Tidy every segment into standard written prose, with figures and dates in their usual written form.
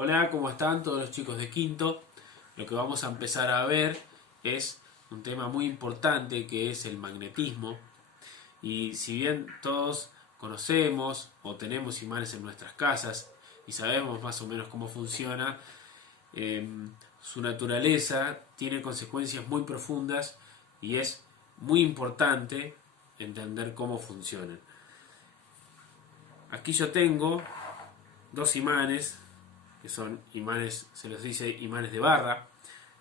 Hola, ¿cómo están todos los chicos de quinto? Lo que vamos a empezar a ver es un tema muy importante que es el magnetismo. Y si bien todos conocemos o tenemos imanes en nuestras casas y sabemos más o menos cómo funciona, su naturaleza tiene consecuencias muy profundas y es muy importante entender cómo funcionan. Aquí yo tengo dos imanes que son imanes, se los dice imanes de barra.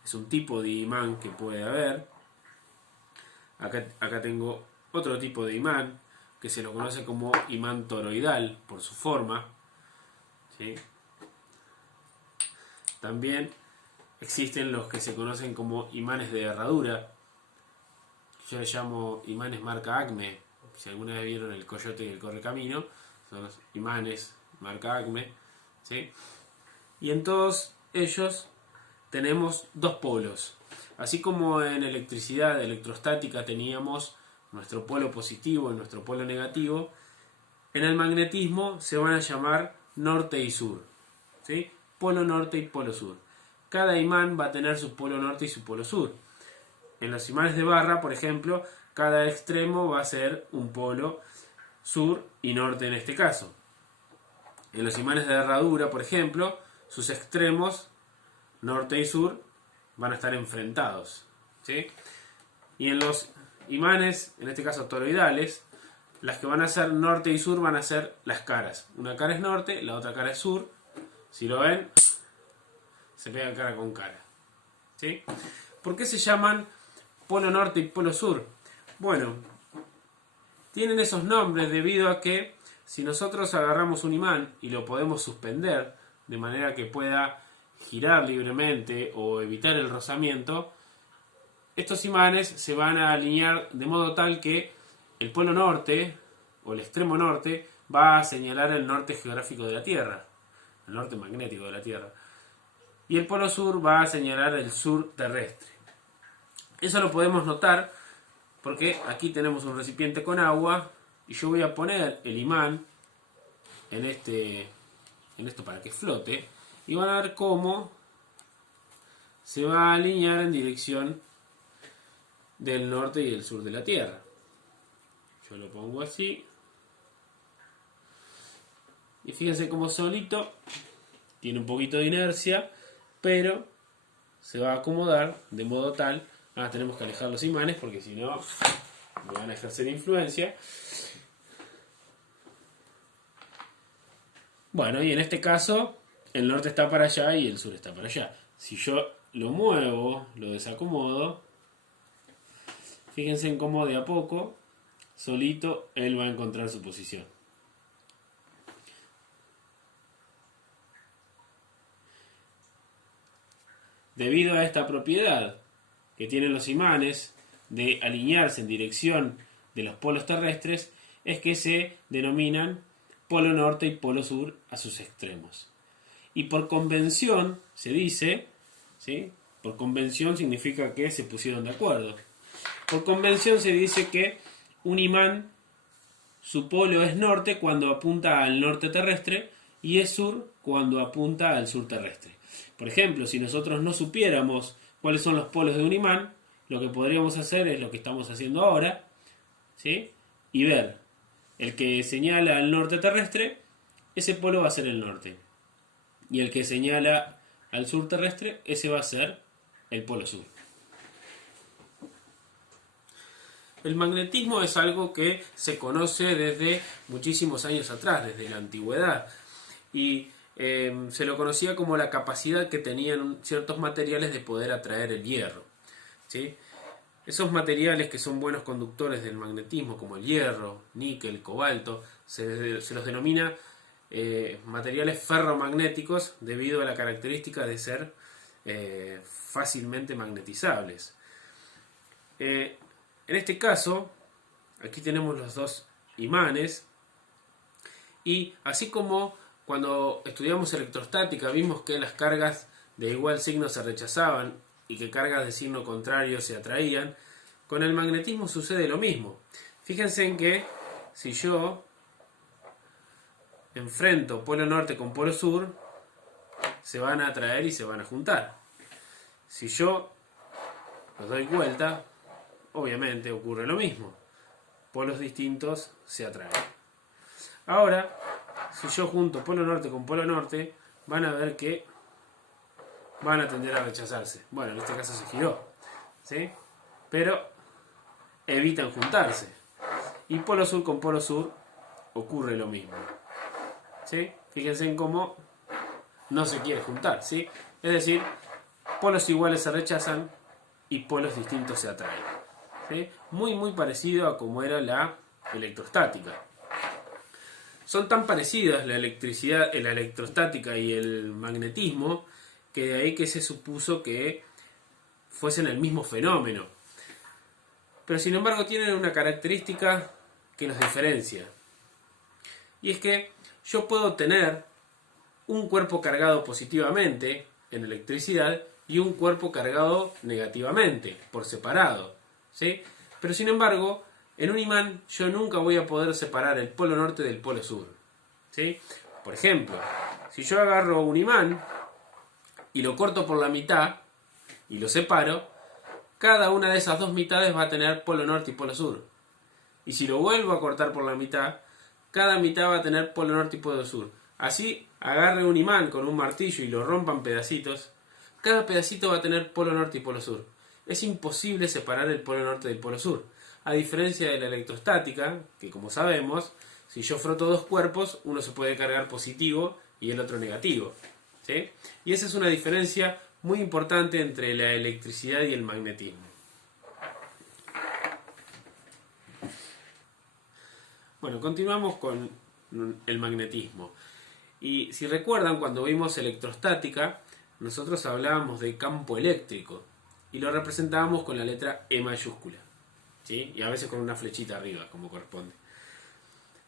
Es un tipo de imán que puede haber. Acá tengo otro tipo de imán que se lo conoce como imán toroidal por su forma, ¿sí? También existen los que se conocen como imanes de herradura. Yo les llamo imanes marca Acme. Si alguna vez vieron el coyote y el correcamino, son los imanes marca Acme, ¿sí? Y en todos ellos tenemos dos polos. Así como en electricidad, electrostática teníamos nuestro polo positivo y nuestro polo negativo, en el magnetismo se van a llamar norte y sur, ¿sí? Polo norte y polo sur. Cada imán va a tener su polo norte y su polo sur. En los imanes de barra, por ejemplo, cada extremo va a ser un polo sur y norte en este caso. En los imanes de herradura, por ejemplo, sus extremos, norte y sur, van a estar enfrentados, ¿sí? Y en los imanes, en este caso toroidales, las que van a ser norte y sur van a ser las caras. Una cara es norte, la otra cara es sur. Si lo ven, se pegan cara con cara, ¿sí? ¿Por qué se llaman polo norte y polo sur? Bueno, tienen esos nombres debido a que si nosotros agarramos un imán y lo podemos suspender de manera que pueda girar libremente o evitar el rozamiento, estos imanes se van a alinear de modo tal que el polo norte o el extremo norte va a señalar el norte geográfico de la Tierra, el norte magnético de la Tierra, y el polo sur va a señalar el sur terrestre. Eso lo podemos notar porque aquí tenemos un recipiente con agua y yo voy a poner el imán en esto para que flote y van a ver cómo se va a alinear en dirección del norte y del sur de la Tierra. Yo lo pongo así y fíjense cómo solito tiene un poquito de inercia, pero se va a acomodar de modo tal. Tenemos que alejar los imanes porque si no me van a ejercer influencia. Bueno, y en este caso el norte está para allá y el sur está para allá. Si yo lo muevo, lo desacomodo, fíjense en cómo de a poco, solito, él va a encontrar su posición. Debido a esta propiedad que tienen los imanes de alinearse en dirección de los polos terrestres, es que se denominan polo norte y polo sur a sus extremos. Y por convención se dice, ¿sí? Por convención significa que se pusieron de acuerdo. Por convención se dice que un imán, su polo es norte cuando apunta al norte terrestre y es sur cuando apunta al sur terrestre. Por ejemplo, si nosotros no supiéramos cuáles son los polos de un imán, lo que podríamos hacer es lo que estamos haciendo ahora, ¿sí? Y ver el que señala al norte terrestre, ese polo va a ser el norte. Y el que señala al sur terrestre, ese va a ser el polo sur. El magnetismo es algo que se conoce desde muchísimos años atrás, desde la antigüedad. Y se lo conocía como la capacidad que tenían ciertos materiales de poder atraer el hierro, ¿sí? Esos materiales que son buenos conductores del magnetismo, como el hierro, níquel, cobalto, se los denomina materiales ferromagnéticos debido a la característica de ser fácilmente magnetizables. En este caso, aquí tenemos los dos imanes y así como cuando estudiamos electrostática vimos que las cargas de igual signo se rechazaban y que cargas de signo contrario se atraían, con el magnetismo sucede lo mismo. Fíjense en que si yo enfrento polo norte con polo sur, se van a atraer y se van a juntar. Si yo los doy vuelta, obviamente ocurre lo mismo. Polos distintos se atraen. Ahora, si yo junto polo norte con polo norte, van a ver que van a tender a rechazarse. Bueno, en este caso se giró, ¿sí? Pero evitan juntarse. Y polo sur con polo sur ocurre lo mismo, ¿sí? Fíjense en cómo no se quiere juntar, ¿sí? Es decir, polos iguales se rechazan y polos distintos se atraen, ¿sí? Muy parecido a como era la electrostática. Son tan parecidas la electricidad, la electrostática y el magnetismo, que de ahí que se supuso que fuesen el mismo fenómeno. Pero sin embargo tienen una característica que los diferencia. Y es que yo puedo tener un cuerpo cargado positivamente en electricidad y un cuerpo cargado negativamente, por separado, ¿sí? Pero sin embargo, en un imán yo nunca voy a poder separar el polo norte del polo sur, ¿sí? Por ejemplo, si yo agarro un imán y lo corto por la mitad y lo separo, cada una de esas dos mitades va a tener polo norte y polo sur. Y si lo vuelvo a cortar por la mitad, cada mitad va a tener polo norte y polo sur. Así, agarre un imán con un martillo y lo rompa en pedacitos, cada pedacito va a tener polo norte y polo sur. Es imposible separar el polo norte del polo sur. A diferencia de la electrostática, que como sabemos, si yo froto dos cuerpos, uno se puede cargar positivo y el otro negativo, ¿sí? Y esa es una diferencia muy importante entre la electricidad y el magnetismo. Bueno, continuamos con el magnetismo. Y si recuerdan, cuando vimos electrostática, nosotros hablábamos de campo eléctrico y lo representábamos con la letra E mayúscula, ¿sí? Y a veces con una flechita arriba, como corresponde.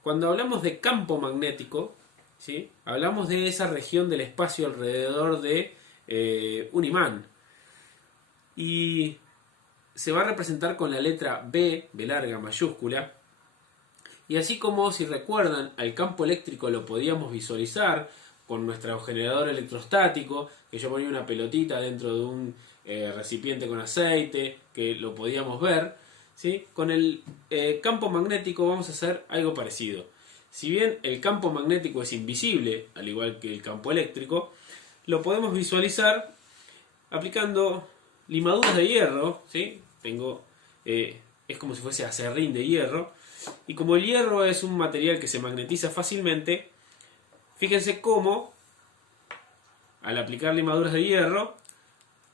Cuando hablamos de campo magnético, ¿sí? Hablamos de esa región del espacio alrededor de un imán. Y se va a representar con la letra B, B larga, mayúscula. Y así como, si recuerdan, al campo eléctrico lo podíamos visualizar con nuestro generador electrostático, que yo ponía una pelotita dentro de un recipiente con aceite, que lo podíamos ver, ¿sí? Con el campo magnético vamos a hacer algo parecido. Si bien el campo magnético es invisible, al igual que el campo eléctrico, lo podemos visualizar aplicando limaduras de hierro, ¿sí? Es como si fuese acerrín de hierro. Y como el hierro es un material que se magnetiza fácilmente, fíjense cómo al aplicar limaduras de hierro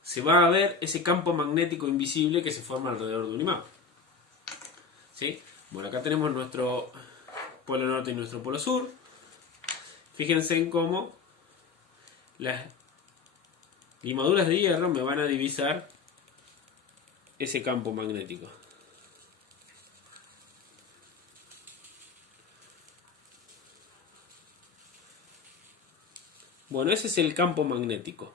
se va a ver ese campo magnético invisible que se forma alrededor de un imán, ¿sí? Bueno, acá tenemos nuestro polo norte y nuestro polo sur. Fíjense en cómo las limaduras de hierro me van a divisar ese campo magnético. Bueno, ese es el campo magnético.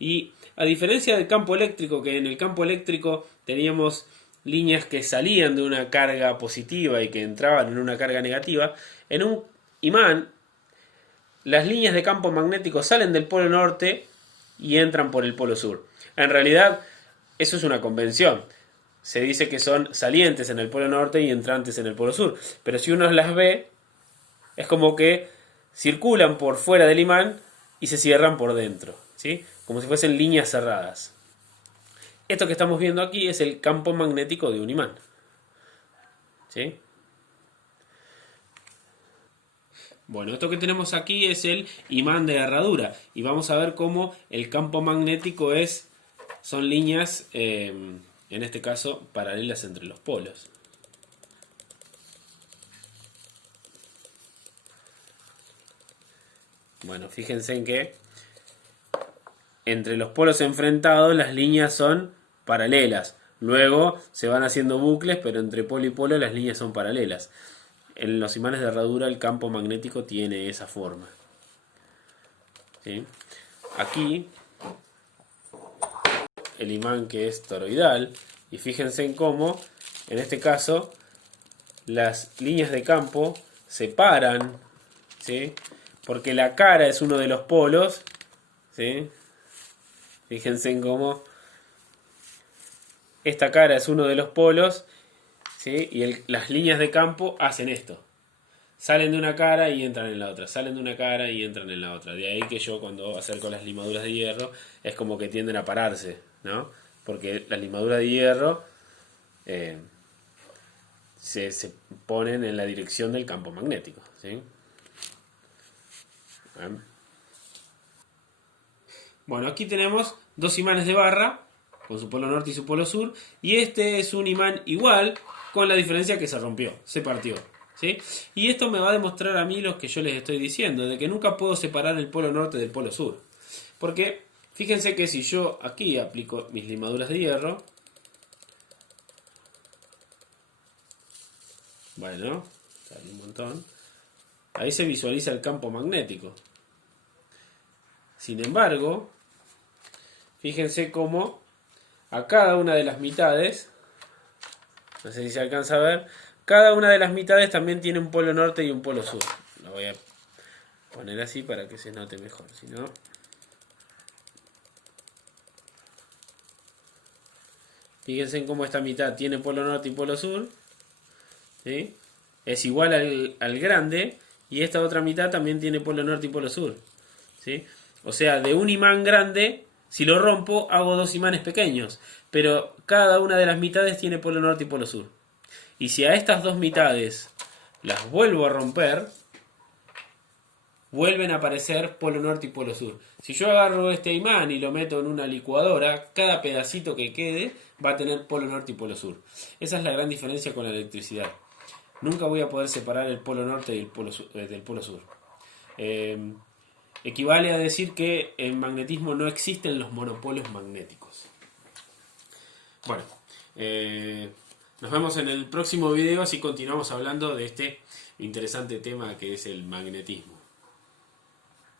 Y a diferencia del campo eléctrico, que en el campo eléctrico teníamos líneas que salían de una carga positiva y que entraban en una carga negativa, en un imán las líneas de campo magnético salen del polo norte y entran por el polo sur. En realidad, eso es una convención. Se dice que son salientes en el polo norte y entrantes en el polo sur. Pero si uno las ve, es como que circulan por fuera del imán y se cierran por dentro, ¿sí? Como si fuesen líneas cerradas. Esto que estamos viendo aquí es el campo magnético de un imán, ¿sí? Bueno, esto que tenemos aquí es el imán de herradura y vamos a ver cómo el campo magnético son líneas, en este caso, paralelas entre los polos. Bueno, fíjense en que entre los polos enfrentados las líneas son paralelas. Luego se van haciendo bucles, pero entre polo y polo las líneas son paralelas. En los imanes de herradura el campo magnético tiene esa forma, ¿sí? Aquí el imán que es toroidal, y fíjense en cómo, en este caso, las líneas de campo se paran, ¿sí? Porque la cara es uno de los polos, ¿sí? Fíjense en cómo esta cara es uno de los polos, ¿sí? Y las líneas de campo hacen esto. Salen de una cara y entran en la otra. Salen de una cara y entran en la otra. De ahí que yo cuando acerco las limaduras de hierro es como que tienden a pararse, ¿no? Porque las limaduras de hierro se ponen en la dirección del campo magnético, ¿sí? Bueno, aquí tenemos dos imanes de barra con su polo norte y su polo sur, y este es un imán igual, con la diferencia que se rompió, se partió, ¿sí? Y esto me va a demostrar a mí lo que yo les estoy diciendo, de que nunca puedo separar el polo norte del polo sur. Porque fíjense que si yo aquí aplico mis limaduras de hierro, bueno, sale un montón, ahí se visualiza el campo magnético. Sin embargo, fíjense cómo a cada una de las mitades, no sé si se alcanza a ver, cada una de las mitades también tiene un polo norte y un polo sur. Lo voy a poner así para que se note mejor, si no... Fíjense en cómo esta mitad tiene polo norte y polo sur, ¿sí? Es igual al grande, y esta otra mitad también tiene polo norte y polo sur, ¿sí? O sea, de un imán grande, si lo rompo, hago dos imanes pequeños, pero cada una de las mitades tiene polo norte y polo sur. Y si a estas dos mitades las vuelvo a romper, vuelven a aparecer polo norte y polo sur. Si yo agarro este imán y lo meto en una licuadora, cada pedacito que quede va a tener polo norte y polo sur. Esa es la gran diferencia con la electricidad. Nunca voy a poder separar el polo norte del polo sur. Equivale a decir que en magnetismo no existen los monopolos magnéticos. Bueno, nos vemos en el próximo video, así continuamos hablando de este interesante tema que es el magnetismo.